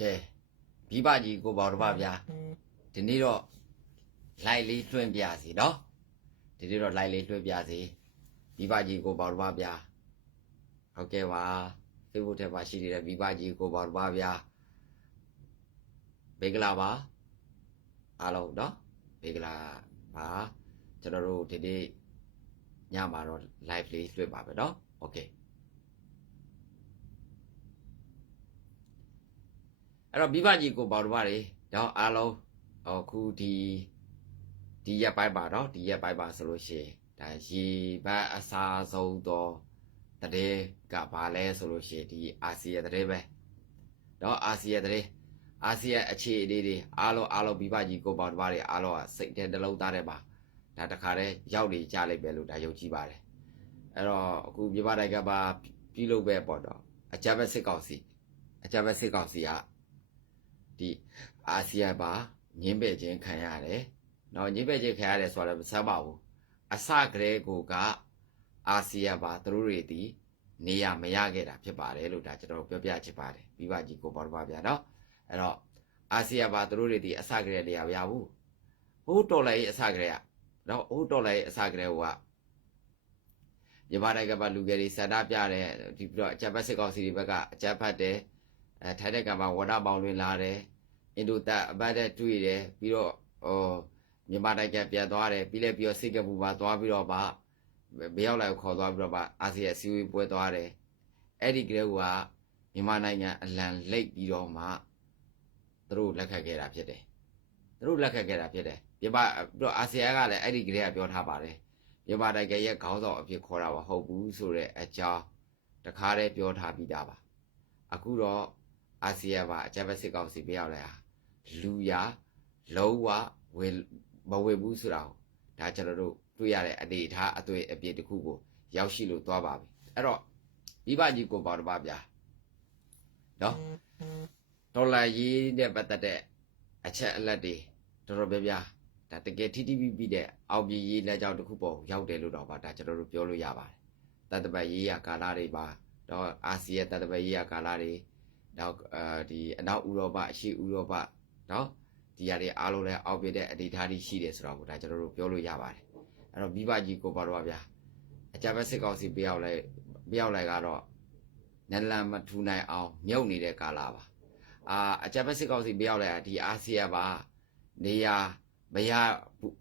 ကဲမိဘကြီးကိုပေါ့တော့ပါဗျာဒီနေ့တော့လိုက်လေးတွင်းပြစီနော်ဒီနေ့တော့လိုက်လေးတွင်းပြစီမိဘကြီးကိုပေါ့တော့ပါဗျာဟုတ်ကဲ့ပါ Facebook ထဲမှာရှိနေတဲ့မိဘကြီးကိုပေါ့တော့ပါဗျာဘေကလာပါအားလုံးနော်ဘေကလာပါကျွန်တော်တို့ဒီနေ့ညမှာတော့ live လေးတွေ့ပါပဲနော် okay အဲ့တော့မိဘကြီးကိုပေါ့တော့ပါလေတော့အားလုံးအခုဒီဒီရက်ပိုင်းပါတော့ဒီရက်ပိုင်းပါဆိုလို့ရှိရင်ဒါရေဘတ်အစားဆုံးတော့တည်းကဘာလဲဆိုလို့ရှိရင်ဒီအာဆီယံတည်းပဲတော့အာဆီယံတည်းအာဆီယံအခြေအနေတွေအားလုံးအားလုံးမိဘကြီးကိုပေါ့တော့ပါလေအားလုံးကစိတ်ထဲနှလုံးသားထဲမှာဒါတခါတည်းရောက်နေကြလိုက်ပဲလို့ဒါယုံကြည်ပါတယ်အဲ့တော့အခုမြမတိုင်းကပါပြုလုပ်ပဲပေါ့တော့အကြမ်းဖက်စစ်ကောင်စီအကြမ်းဖက်စစ်ကောင်စီက ဒီအာဆီယံပါညင်းပယ်ခြင်းခံရတယ်။နော်ညင်းပယ်ခြင်းခံရတယ်ဆိုတော့မဆမ်းပါဘူး။အစကတည်းကိုကအာဆီယံပါသူတို့တွေဒီနေရမရခဲ့တာဖြစ်ပါတယ်လို့ဒါကျွန်တော်ပြောပြချင်ပါတယ်။ပြီးပါကြီးကိုပေါ်တော့ပါဗျာနော်။အဲ့တော့အာဆီယံပါသူတို့တွေဒီအစကတည်းနေရမရဘူး။ဟိုးတော်လိုက်အစကတည်းကနော်ဟိုးတော်လိုက်အစကတည်းကမြန်မာနိုင်ငံမှာလူငယ်တွေစန္ဒပြတဲ့ဒီပြီးတော့အကြမ်းဖက်စစ်ကောင်စီတွေဘက်ကအကြမ်းဖက်တယ် အဲထိုင်းတဲ့ကမှာဝဒပေါင်းလွင်လာတယ်အင်ဒိုတက်အပတ်တဲ့တွေ့တယ်ပြီးတော့ဟိုမြန်မာနိုင်ငံပြန်သွားတယ်ပြီးလဲပြီးတော့စိတ်ကပူပါသွားပြီးတော့ပါဘေးရောက်လိုက်ခေါ်သွားပြီးတော့ပါအာဆီယံစီဝေးပွဲသွားတယ်အဲ့ဒီကလေးကမြန်မာနိုင်ငံအလံလိတ်ပြီးတော့မှသူတို့လက်ခတ်ခဲ့တာဖြစ်တယ်သူတို့လက်ခတ်ခဲ့တာဖြစ်တယ်မြန်မာပြီးတော့အာဆီယံကလည်းအဲ့ဒီကလေးကပြောထားပါတယ်မြန်မာနိုင်ငံရဲ့ခေါင်းဆောင်အဖြစ်ခေါ်တာမဟုတ်ဘူးဆိုတဲ့အကြောင်းတခါတည်းပြောထားပြီးသားပါအခုတော့ အာဆီယံပါအကြမ်းဖက်စစ်ကောင်စီပြရောက်လာလူရလုံးဝဝေမဝေဘူးဆိုတာကိုဒါကျွန်တော်တို့တွေ့ရတဲ့အနေအထားအသွေးအပြည့်တစ်ခုကိုရောက်ရှိလို့သွားပါပြီအဲ့တော့မိဘကြီးကိုပေါ့တော့ပါဗျာနော်ဒေါ်လာရေးနဲ့ပတ်သက်တဲ့အချက်အလက်တွေတော်တော်များများဒါတကယ်ထိထိပြီးပြီးတဲ့အောင်ပြရေးလက်ကြောင်းတစ်ခုပေါ်ရောက်တယ်လို့တော့ပါဒါကျွန်တော်တို့ပြောလို့ရပါတယ်တတပတ်ရေးရကာလာတွေပါတော့အာဆီယံတတပတ်ရေးရကာလာတွေ နောက်အဲဒီအနောက်ဥရောပအရှေ့ဥရောပနော်ဒီရတွေအားလုံးလည်းအောက်ပြတဲ့အနေအထားတွေရှိတယ်ဆိုတော့ဒါကျွန်တော်တို့ပြောလို့ရပါတယ်အဲ့တော့မိဘကြီးကိုပါတော့ဗျာအကြမ်းဖက်စစ်ကောင်စီပြရောက်လဲပြရောက်လဲကတော့နလန်မထူနိုင်အောင်မြုပ်နေတဲ့ကာလာပါအာအကြမ်းဖက်စစ်ကောင်စီပြရောက်လဲဒီအာဆီယံပါနေရာမရ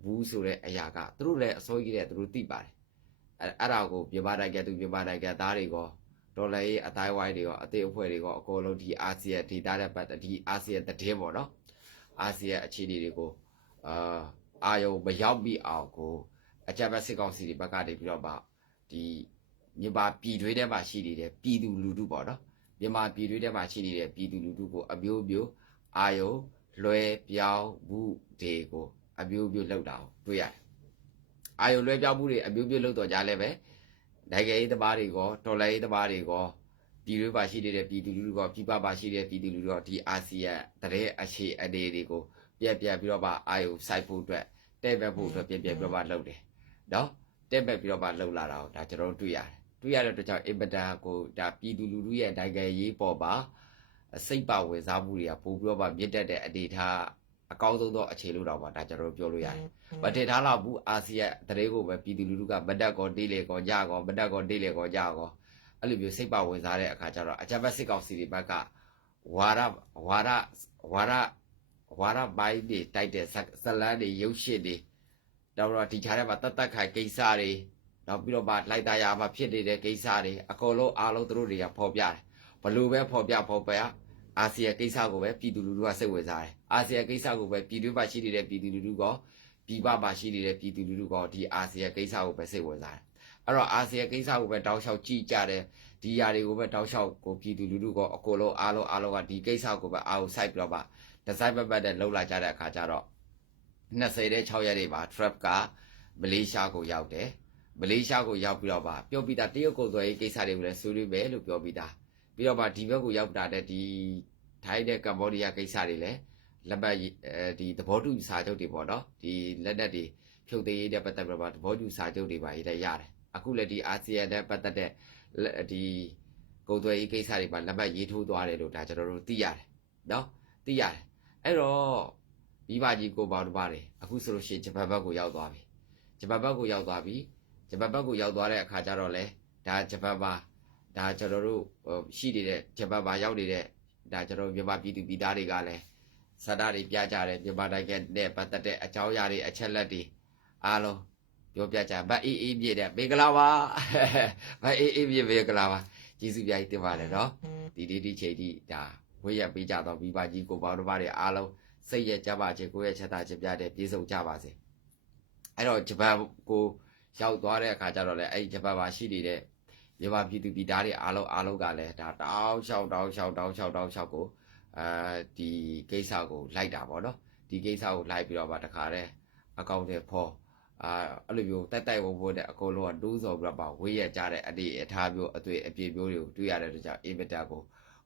ဘူးဆိုတဲ့အရာကသူတို့လည်းအစိုးရတဲ့သူတို့သိပါတယ်အဲ့အဲ့ဒါကိုပြပတိုက်ကသူပြပတိုက်ကသားတွေကော ဒေါ်လာရေးအတိုင်းဝိုင်းတွေရောအသေးအဖွဲတွေရောအကုန်လုံးဒီအာဆီယံဒေတာတဲ့ပတ်ဒီအာဆီယံတည်ပေါ့နော်အာဆီယံအခြေအနေတွေကိုအာအာယုံမရောက်ပြီးအောင်ကိုအကြမ်းဖက်စစ်ကောင်စီတွေဘက်ကနေပြီးတော့မှဒီမြန်မာပြည်တွေထဲမှာရှိနေတဲ့ပြည်သူလူထုပေါ့နော်မြန်မာပြည်တွေထဲမှာရှိနေတဲ့ပြည်သူလူထုကိုအမျိုးမျိုးအာယုံလွဲပြောင်းမှုတွေကိုအမျိုးမျိုးလောက်တာကိုတွေ့ရတယ်အာယုံလွဲပြောင်းမှုတွေအမျိုးမျိုးလောက်တော့ကြလဲပဲ နိုင်ငံရေးသမားတွေကောတော်လှန်ရေးသမားတွေကောပြည်တွင်းပါရှိနေတဲ့ပြည်သူလူထုကောပြည်ပပါရှိတဲ့ပြည်သူလူထုကောဒီအာဆီယံတရေအခြေအနေတွေကိုပြက်ပြက်ပြီးတော့ပါအာယုစိုက်ဖို့အတွက်တဲ့ဘက်ဖို့အတွက်ပြက်ပြက်ပြီးတော့ပါလုပ်တယ်နော်တဲ့ဘက်ပြီးတော့ပါလှုပ်လာတာကိုဒါကျွန်တော်တို့တွေ့ရတယ်တွေ့ရတဲ့အတွက်ကြောင့်အင်ပတာကိုဒါပြည်သူလူထုရဲ့နိုင်ငံရေးပေါ်ပါစိတ်ပါဝင်စားမှုတွေကပို့ပြီးတော့ပါမြင့်တက်တဲ့အနေထား အကောင်းဆုံးသောအခြေလို့တော့ပါဒါကျွန်တော်တို့ပြောလို့ရတယ်။မထေထားတော့ဘူးအာဆီယံတရေကိုပဲပြည်သူလူထုကမတက်ကောတေးလေကောကြကောမတက်ကောတေးလေကောကြကောအဲ့လိုမျိုးစိတ်ပါဝင်စားတဲ့အခါကျတော့အကြမ်းဖက်စစ်ကောင်စီတွေဘက်ကဝါရဝါရဝါရဝါရပိုင်းတွေတိုက်တဲ့ဇလန်းတွေရုပ်ရှင်တွေတော့တော့ဒီခြားထဲမှာတတ်တတ်ခိုင်ကိစ္စတွေနောက်ပြီးတော့မှလိုက်တာယာမှာဖြစ်နေတဲ့ကိစ္စတွေအကုန်လုံးအားလုံးသူတို့တွေကဖော်ပြတယ်ဘလို့ပဲဖော်ပြဖော်ပြ အာဆီယံကိစ္စကိုပဲပြည်သူလူထုကစိတ်ဝင်စားတယ်အာဆီယံကိစ္စကိုပဲပြည်တွင်းမှာရှိနေတဲ့ပြည်သူလူထုကပြည်ပမှာရှိနေတဲ့ပြည်သူလူထုကဒီအာဆီယံကိစ္စကိုပဲစိတ်ဝင်စားတယ်အဲ့တော့အာဆီယံကိစ္စကိုပဲတောက်လျှောက်ကြည့်ကြတယ်ဒီຢာတွေကိုပဲတောက်လျှောက်ကိုပြည်သူလူထုကအကုန်လုံးအားလုံးအားလုံးကဒီကိစ္စကိုပဲအားကိုစိုက်ပြီးတော့မှဒီဇိုင်းပတ်ပတ်တဲ့လှုပ်လာကြတဲ့အခါကျတော့20တဲ့6ရက်တွေမှာ trap ကမလေးရှားကိုရောက်တယ်မလေးရှားကိုရောက်ပြီးတော့မှပြောပြီးသားတရုတ်ကုန်သွယ်ရေးကိစ္စတွေကိုလည်းဆွေးနွေးမယ်လို့ပြောပြီးသား ပြီးတော့မှဒီဘက်ကိုရောက်တာတဲ့ဒီထိုင်းနဲ့ကမ္ဘောဒီးယားကိစ္စတွေလည်းလက်ပတ်အဲဒီသဘောတူစာချုပ်တွေပေါ့နော်ဒီလက်နက်တွေဖြုတ်သိမ်းရေးတဲ့ပတ်သက်ပြီးတော့သဘောတူစာချုပ်တွေပါရေးတဲ့ရတယ်အခုလည်းဒီအာဆီယံနဲ့ပတ်သက်တဲ့ဒီကုန်သွယ်ရေးကိစ္စတွေပါလက်ပတ်ရေးထိုးသွားတယ်လို့ဒါကျွန်တော်တို့သိရတယ်နော်သိရတယ်အဲ့တော့မိဘကြီးကိုပေါင်းတစ်ပါးတွေအခုဆိုလို့ရှိရင်ဂျပန်ဘက်ကိုရောက်သွားပြီဂျပန်ဘက်ကိုရောက်သွားပြီဂျပန်ဘက်ကိုရောက်သွားတဲ့အခါကျတော့လေဒါဂျပန်ပါ ဒါကျွန်တော်တို့ဟိုရှိနေတဲ့ဂျပန်ပါရောက်နေတဲ့ဒါကျွန်တော်မြန်မာပြည်သူပြည်သားတွေကလည်းစတာတွေပြကြတယ်မြန်မာနိုင်ငံနဲ့ပတ်သက်တဲ့အကြောင်းအရာတွေအချက်လက်တွေအားလုံးပြောပြကြဗတ်အေးအေးပြည့်တဲ့မင်္ဂလာပါဗတ်အေးအေးပြည့်မင်္ဂလာပါကျေးဇူးပြကြီးတင်ပါတယ်နော်ဒီဒီဒီချိန်ဒီဒါဝိရပေးကြတော့မိဘကြီးကိုပေါင်းတစ်ပါးတွေအားလုံးစိတ်ရကြပါခြင်းကိုယ့်ရဲ့ချက်တာခြင်းပြတဲ့ပြေဆုံးကြပါစေအဲ့တော့ဂျပန်ကိုရောက်သွားတဲ့အခါကျတော့လေအဲ့ဒီဂျပန်မှာရှိနေတဲ့ မြန်မာပြည်သူပြည်သားတွေအားလုံးအားလုံးကလည်းဒါတောင်းလျှောက်တောင်းလျှောက်တောင်းလျှောက်တောင်းလျှောက်ကိုအဲဒီကိစ္စကိုလိုက်တာပေါ့နော်ဒီကိစ္စကိုလိုက်ပြီးတော့မှတခါတည်းအကောင့်တွေဖော်အာအဲ့လိုမျိုးတက်တိုက်ဝဝတဲ့အကုန်လုံးကတိုးစော်ပြီးတော့မှဝေးရကြတဲ့အနေအထားမျိုးအသွေးအပြေမျိုးတွေကိုတွေ့ရတဲ့အတွက်ကြောင့်အင်မတန်ကို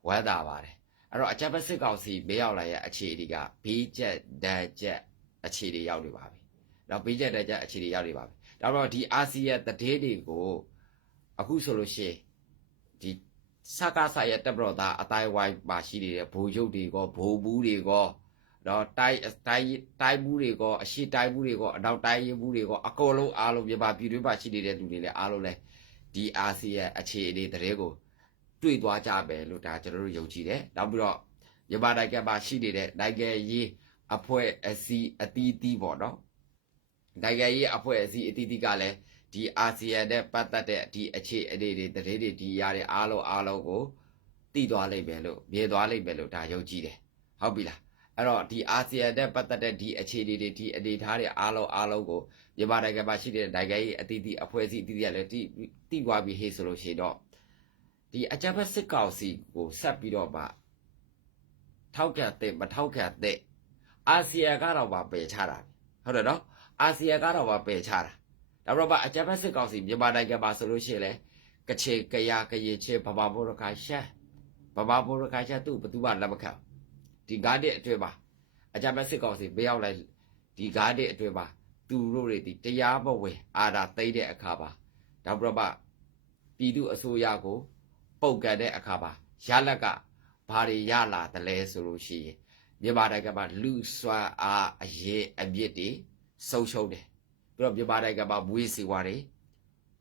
ဝမ်းသာပါတယ်အဲ့တော့အချက်ပတ်စစ်ကောင်စီမေးရောက်လာရဲ့အခြေအနေကဘေးကျက်ဒဏ်ကျက်အခြေအနေရောက်နေပါပြီ။နောက်ဘေးကျက်ဒဏ်ကျက်အခြေအနေရောက်နေပါပြီ။ဒါတော့ဒီအာဆီယံတည်တွေကို အခုဆိုလို့ရှိရင်ဒီစကားဆာရဲ့တပ်ပတော်သားအတိုင်းဝိုင်းပါရှိနေတဲ့ဘိုလ်ချုပ်တွေကောဘိုလ်ဘူးတွေကောတော့တိုင်းတိုင်းတိုင်းဘူးတွေကောအရှိတိုင်းဘူးတွေကောအနောက်တိုင်းရင်ဘူးတွေကောအကုန်လုံးအားလုံးမြန်မာပြည်တွင်းမှာရှိနေတဲ့လူတွေလည်းအားလုံးလည်းဒီအာဆီယံအခြေအနေတည်းကိုတွေ့သွားကြပဲလို့ဒါကျွန်တော်တို့ယုံကြည်တယ်။နောက်ပြီးတော့မြန်မာနိုင်ငံမှာရှိနေတဲ့နိုင်ငံရေးအဖွဲ့အစည်းအသီးသီးပေါ့နော်။နိုင်ငံရေးအဖွဲ့အစည်းအသီးသီးကလည်း ဒီအာဆီယံနဲ့ပတ်သက်တဲ့ဒီအခြေအနေတွေတရေတွေဒီရတဲ့အားလုံးအားလုံးကိုတည်သွားလိမ့်မယ်လို့မြင်သွားလိမ့်မယ်လို့ဒါယုံကြည်တယ်။ဟုတ်ပြီလား။အဲ့တော့ဒီအာဆီယံနဲ့ပတ်သက်တဲ့ဒီအခြေအနေတွေဒီအနေထားတွေအားလုံးအားလုံးကိုမြန်မာနိုင်ငံမှာရှိတဲ့နိုင်ငံရေးအသီးသီးအဖွဲ့အစည်းအသီးသီးကလည်းတည်တည်သွားပြီဟေ့ဆိုလို့ရှိရင်တော့ဒီအကြမ်းဖက်စစ်ကောင်စီကိုဆက်ပြီးတော့မှထောက်ခံတဲ့မထောက်ခံတဲ့အာဆီယံကတော့မှပယ်ချတာဟုတ်တယ်နော်အာဆီယံကတော့မှပယ်ချတာ ဒါပေမဲ့အကြမ်းဖက်စစ်ကောင်စီမြန်မာနိုင်ငံမှာဆိုလို့ရှိရင်လေကချေကရကရင်ချင်းဗမာဘုရခါရှမ်းဗမာဘုရခါရှမ်းသူ့ဘသူမှလက်မခံဒီကားတဲ့အတွင်းမှာအကြမ်းဖက်စစ်ကောင်စီမရောက်လိုက်ဒီကားတဲ့အတွင်းမှာသူတို့တွေဒီတရားမဝင်အာဓာသိမ့်တဲ့အခါပါဒါပြမပြည်သူအစိုးရကို ပုတ်ကန်တဲ့အခါမှာရလက်ကဘာတွေရလာတယ်လဲဆိုလို့ရှိရင်မြန်မာနိုင်ငံမှာလူစွမ်းအားအရေးအမြစ်တွေဆုံးရှုံးတယ် ပြီးတော့မြန်မာနိုင်ငံမှာမွေးစီဝါတွေ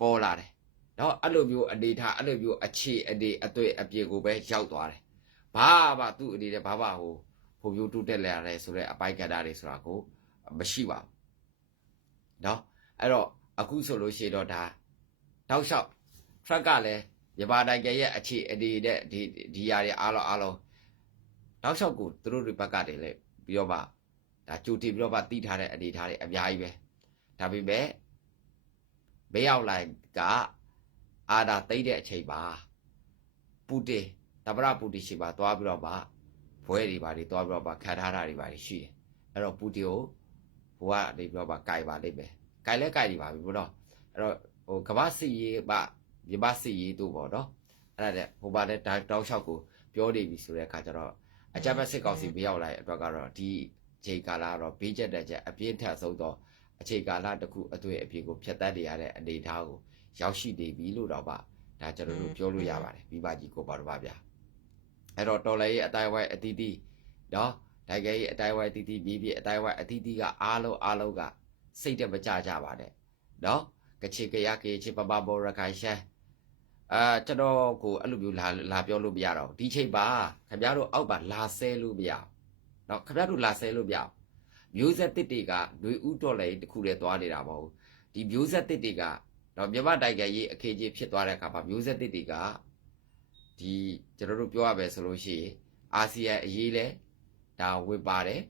ပေါ်လာတယ်နော်အဲ့လိုမျိုးအနေထားအဲ့လိုမျိုးအခြေအနေအသွေးအပြေကိုပဲရောက်သွားတယ်ဘာမှသူ့အနေနဲ့ဘာမှဟိုဖွံ့ဖြိုးတိုးတက်လာတယ်ဆိုတဲ့အပိုက်ကဏ္ဍတွေဆိုတာကိုမရှိပါဘူးနော်အဲ့တော့အခုဆိုလို့ရှိရင်တော့ဒါတောက်လျှောက် track ကလည်းမြန်မာနိုင်ငံရဲ့အခြေအနေနဲ့ဒီဒီຢာတွေအားလုံးအားလုံးတောက်လျှောက်ကိုသူတို့တွေဘက်ကတည်းလဲပြီးတော့မှဒါကြိုတင်ပြီးတော့မှတိထားတဲ့အနေထားတွေအများကြီးပဲ ဒါပေမဲ့မေးရောက်လိုက်ကအာဒါတိတ်တဲ့အချိန်မှာပူတင်တပရပူတင်ရှိပါသွားပြီးတော့မှဘွဲတွေပါတွေသွားပြီးတော့မှခံထားတာတွေပါရှိတယ်အဲ့တော့ပူတင်ကိုဘိုးကနေပြီးတော့မှကြိုက်ပါလိမ့်မယ်ကြိုက်လဲကြိုက်နေပါပြီဘုတော့အဲ့တော့ဟိုကမ္ဘာစစ်ရေးမှမြမစစ်ရေးတို့ပေါ့နော်အဲ့ဒါတဲ့ဟိုပါတဲ့တောက်လျှောက်ကိုပြောနေပြီဆိုတဲ့အခါကျတော့အကြမ်းဖက်စစ်ကောင်စီမရောက်လာတဲ့အတွက်ကတော့ဒီချိန်ကာလကတော့ဘေးကျက်တဲ့ချက်အပြင်းထန်ဆုံးသော အချိန်ကာလတစ်ခုအသွေးအပြေကိုဖျက်တတ်နေရတဲ့အနေအထားကိုရောက်ရှိနေပြီလို့တော့ပါဒါကျွန်တော်တို့ပြောလို့ရပါတယ်မိဘကြီးကိုပါတော့ပါဗျာအဲ့တော့တော်လည်းရဲ့အတိုင်းဝိုင်းအတီးတီးနော်ဒိုင်ကရဲ့အတိုင်းဝိုင်းအတီးတီးမြေပြည်အတိုင်းဝိုင်းအတီးတီးကအားလုံးအားလုံးကစိတ်တမကြကြပါနဲ့နော်ကချေကရကေချေပပဘောရခိုင်ရှမ်းအာကျွန်တော်ကိုအဲ့လိုမျိုးလာလာပြောလို့မရတော့ဒီချိန်ပါခင်ဗျားတို့အောက်ပါလာဆဲလို့မရအောင်နော်ခင်ဗျားတို့လာဆဲလို့မရအောင် မျိုးဆက်တစ်တွေကຫນွေဥတော်လည်းတခုတည်းသွားနေတာမဟုတ်ဒီမျိုးဆက်တစ်တွေကနော်မြမတိုင်ကရေးအခင်းကြီးဖြစ်သွားတဲ့အခါမှာမျိုးဆက်တစ်တွေကဒီကျွန်တော်တို့ပြောရမယ်ဆိုလို့ရှိရင်အာဆီယံအရေးလဲဒါဝင်ပါတယ်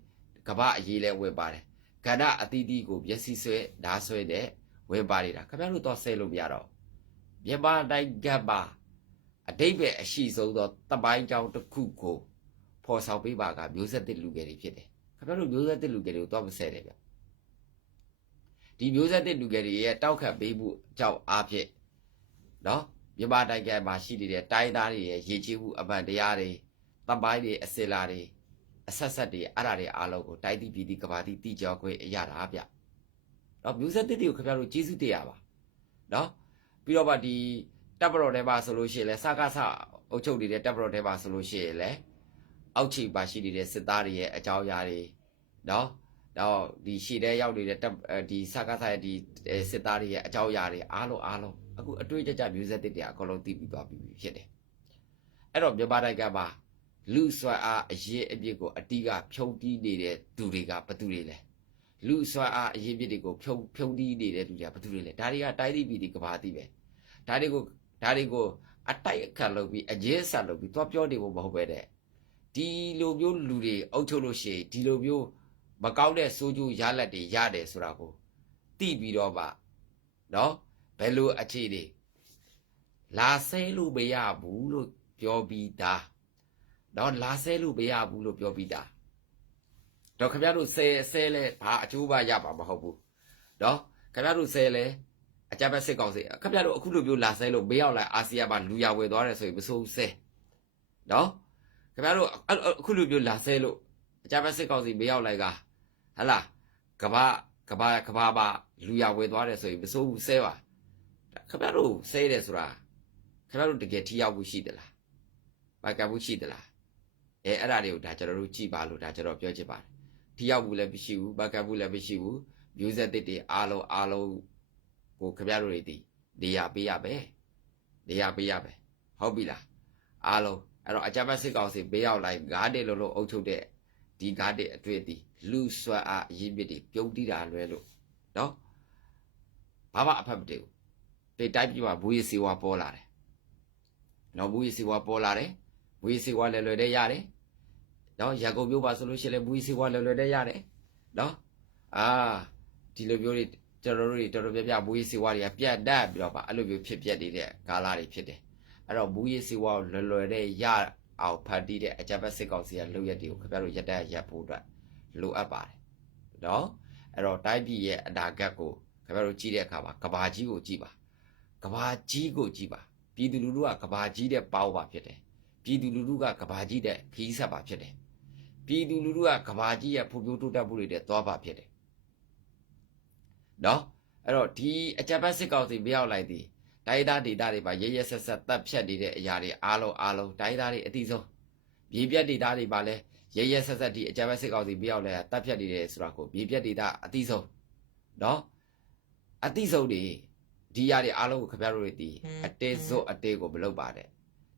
ကမ္ဘာအရေးလဲဝင်ပါတယ်ကဏ္ဍအသီးသီးကိုမျက်စိဆွဲဓာဆွဲတဲ့ဝင်ပါနေတာခင်ဗျားတို့တော့ဆဲလို့မရတော့မြန်မာနိုင်ငံမှာအတိတ်ပဲအရှိဆုံးသောတပိုင်းကြောင်တစ်ခုကိုဖော်ဆောင်ပေးပါကမျိုးဆက်တစ်လူငယ်တွေဖြစ်တယ် ခင်ဗျားတို့မျိုးဆက်တစ်လူငယ်တွေကိုတော့မဆဲတယ်ဗျဒီမျိုးဆက်တစ်လူငယ်တွေရဲ့တောက်ခတ်ပေးမှုအကြောင်းအားဖြင့်နော်မြန်မာနိုင်ငံမှာရှိနေတဲ့တိုင်းသားတွေရဲ့ရည်ကြီးမှုအမှန်တရားတွေတပိုင်းတွေအစင်လာတွေအဆက်ဆက်တွေအဲ့ဒါတွေအားလုံးကိုတိုင်းပြည်ပြည်ကဘာတိတိကြောခွင့်အရတာဗျနော်မျိုးဆက်တစ်တွေကိုခင်ဗျားတို့ကျေးဇူးတရားပါနော်ပြီးတော့ဗဒီတပ်ပတော်ထဲမှာဆိုလို့ရှိရင်လဲစကားဆအုပ်ချုပ်နေတဲ့တပ်ပတော်ထဲမှာဆိုလို့ရှိရင်လဲ အောက်ခြေပါရှိနေတဲ့စစ်သားတွေရဲ့အကြောင်းအရာတွေနော်တော့ဒီရှေ့ထဲရောက်နေတဲ့တပ်အဲဒီစကားဆိုင်ဒီစစ်သားတွေရဲ့အကြောင်းအရာတွေအားလုံးအားလုံးအခုအတွေ့အကြမျိုးဆက်တစ်တွေအကုန်လုံးသိပြီးသွားပြီဖြစ်တယ်အဲ့တော့မြန်မာနိုင်ငံမှာလူဆွမ်းအားအရေးအပြစ်ကိုအတိကဖြုံးတီးနေတဲ့သူတွေကဘသူတွေလဲလူဆွမ်းအားအရေးအပြစ်တွေကိုဖြုံးဖြုံးတီးနေတဲ့သူတွေကဘသူတွေလဲဒါတွေကတိုင်းပြည်ပြည်ကဘာသိပဲဒါတွေကိုဒါတွေကိုအတိုက်အခတ်လုပ်ပြီးအရေးဆက်လုပ်ပြီးသွားပြောနေဖို့မဟုတ်ပဲတဲ့ ဒီလိုမျိုးလူတွေအုပ်ချုပ်လို့ရှိရင်ဒီလိုမျိုးမကောင်းတဲ့စိုးကျိုးရလက်တွေရတယ်ဆိုတာကိုသိပြီးတော့မှနော်ဘယ်လိုအခြေတွေလာဆဲလို့မရဘူးလို့ပြောပြီးသားတော့လာဆဲလို့မရဘူးလို့ပြောပြီးသားတော့ခင်ဗျားတို့ဆဲဆဲလဲဘာအကျိုးပါရပါမဟုတ်ဘူးနော်ခင်ဗျားတို့ဆဲလဲအကြမ်းဖက်စစ်ကောင်စီခင်ဗျားတို့အခုလိုမျိုးလာဆဲလို့မရောက်လာအာဆီယံမှာလူရဝယ်သွားတယ်ဆိုရင်မစိုးဘူးဆဲနော် ခင်ဗျားတို့အဲ့အခုလိုမျိုးလာဆဲလို့အကြမ်းဖက်စစ်ကောင်စီမရောက်လိုက်ကဟဟလားကဘာကဘာကဘာပါလူရဝယ်သွားတယ်ဆိုရင်မစိုးဘူးဆဲပါခင်ဗျားတို့ဆဲတယ်ဆိုတာခင်ဗျားတို့တကယ်ထိရောက်မှုရှိသလားဘာကမှုရှိသလားအဲအဲ့ဒါတွေကိုဒါကျွန်တော်တို့ကြည်ပါလို့ဒါကျွန်တော်ပြောချင်ပါတယ်ထိရောက်မှုလည်းမရှိဘူးဘာကမှုလည်းမရှိဘူးမျိုးဆက်တစ်တွေအားလုံးအားလုံးကိုခင်ဗျားတို့တွေဒီနေရာပေးရပဲနေရာပေးရပဲဟုတ်ပြီလားအားလုံး အဲ့တော့အကြမ်းဖက်စစ်ကောင်စီဘေးရောက်လိုက်ဂါးတဲ့လုံးလုံးအုပ်ချုပ်တဲ့ဒီဂါးတဲ့အတွေ့အထိလူဆွမ်းအားအရင်ပြစ်တွေပြုံးတိတာလွဲလို့နော်ဘာမှအဖက်မတည်ဘူးဒီတိုက်ပြမှာဘူးရစီဝါပေါ်လာတယ်နော်ဘူးရစီဝါပေါ်လာတယ်ဘူးရစီဝါလွယ်လွယ်တဲ့ရတယ်နော်ရန်ကုန်မြို့ပါဆိုလို့ရှိရင်လည်းဘူးရစီဝါလွယ်လွယ်တဲ့ရတယ်နော်အာဒီလိုမျိုးတွေကျွန်တော်တို့တွေတော်တော်များများဘူးရစီဝါတွေကပြတ်တတ်ပြီးတော့ပါအဲ့လိုမျိုးဖြစ်ပျက်နေတဲ့ကာလတွေဖြစ်တယ် အဲ့တော့ဘူးရစီဝါကိုလွယ်လွယ်တဲ့ရအောင်ဖတ်တီးတဲ့အကြမ်းဖက်စစ်ကောင်စီကလုပ်ရက်တွေကိုခင်ဗျားတို့ရက်တက်ရက်ဖို့အတွက်လိုအပ်ပါတယ်နော်အဲ့တော့တိုင်းပြည်ရဲ့အနာဂတ်ကိုခင်ဗျားတို့ကြည့်တဲ့အခါမှာကဘာကြီးကိုကြည့်ပါကဘာကြီးကိုကြည့်ပါပြည်သူလူထုကကဘာကြီးတဲ့ပေါပါဖြစ်တယ်ပြည်သူလူထုကကဘာကြီးတဲ့ခီးဆက်ပါဖြစ်တယ်ပြည်သူလူထုကကဘာကြီးရဲ့ဖွံ့ဖြိုးတိုးတက်မှုတွေတဲ့သွားပါဖြစ်တယ်နော်အဲ့တော့ဒီအကြမ်းဖက်စစ်ကောင်စီမရောက်လိုက်သည် တိုင်းသားဒေတာတွေမှာရရဆက်ဆက်တပ်ဖြတ်နေတဲ့အရာတွေအားလုံးအားလုံးတိုင်းသားတွေအတိဆုံးမြေပြတ်ဒေတာတွေမှာလည်းရရဆက်ဆက်ဒီအကြမ်းဖက်စစ်ကောင်စီမရောက်လဲတပ်ဖြတ်နေတယ်ဆိုတာကိုမြေပြတ်ဒေတာအတိဆုံးနော်အတိဆုံးတွေဒီရတွေအားလုံးကိုခင်ဗျားတို့တွေဒီအတေးစို့အတေးကိုမလုပ်ပါနဲ့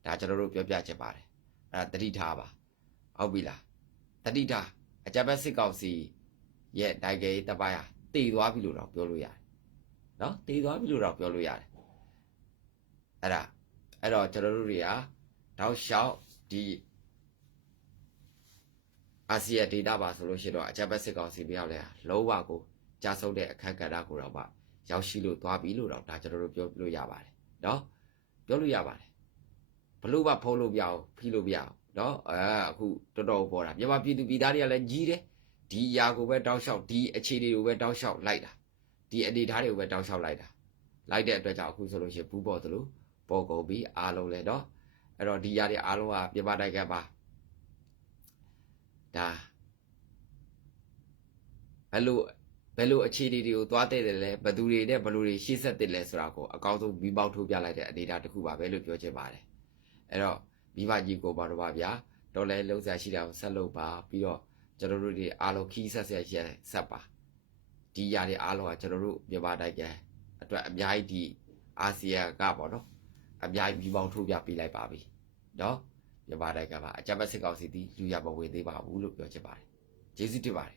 ဒါကျွန်တော်တို့ပြောပြချင်ပါတယ်အဲ့ဒါတတိထားပါဟုတ်ပြီလားတတိထားအကြမ်းဖက်စစ်ကောင်စီရဲ့နိုင်ငံရေးတပိုင်းဟာတည်သွားပြီလို့တော့ပြောလို့ရတယ်နော်တည်သွားပြီလို့တော့ပြောလို့ရတယ် အဲ့ဒါအဲ့တော့ကျွန်တော်တို့တွေကတောက်လျှောက်ဒီအာဆီယံဒေတာပါဆိုလို့ရှိရင်တော့အကြမ်းဖက်စစ်ကောင်စီပြောင်းလဲလုံးဝကိုကြာဆုံးတဲ့အခက်အခဲကိုတော့မှရောက်ရှိလို့သွားပြီလို့တော့ဒါကျွန်တော်တို့ပြောလို့ရပါတယ်နော်ပြောလို့ရပါတယ်ဘလို့မှဖုံးလို့မရအောင်ဖိလို့မရအောင်နော်အဲအခုတော်တော်ပေါ်တာမြန်မာပြည်သူပြည်သားတွေကလည်းကြီးတယ်ဒီຢာကိုပဲတောက်လျှောက်ဒီအခြေတွေကိုပဲတောက်လျှောက်လိုက်တာဒီအနေထားတွေကိုပဲတောက်လျှောက်လိုက်တာလိုက်တဲ့အတွက်ကြောင့်အခုဆိုလို့ရှိရင်ဘူးပေါ်သလို ပေါ်ကုန်ပြီအားလုံးလဲနော်အဲ့တော့ဒီຢာတွေအားလုံးကမြန်မာနိုင်ငံမှာဒါဘယ်လိုဘယ်လိုအခြေအနေတွေကိုသွားတဲ့တယ်လဲဘယ်သူတွေနဲ့ဘယ်လိုတွေရှေ့ဆက်တဲ့လဲဆိုတာကိုအကောင်းဆုံးပြီးပေါက်ထုတ်ပြလိုက်တဲ့အနေအထားတစ်ခုပါပဲလို့ပြောချင်ပါတယ်အဲ့တော့မိဘကြီးကိုပါတော့ပါဗျာတော်လဲလုံးစားရှိတာကိုဆက်လုပ်ပါပြီးတော့ကျွန်တော်တို့တွေအားလုံးခီးဆက်ဆက်ရက်ဆက်ပါဒီຢာတွေအားလုံးကကျွန်တော်တို့မြန်မာနိုင်ငံအတွက်အများကြီးဒီအာဆီယံကပေါ့နော် အများကြီးပြီးပေါက်ထုတ်ပြပေးလိုက်ပါပြီနော်မြန်မာနိုင်ငံမှာအကြမ်းဖက်စစ်ကောင်စီတီလူရမဝင်သေးပါဘူးလို့ပြောချင်ပါတယ်ကျေးဇူးတင်ပါတယ်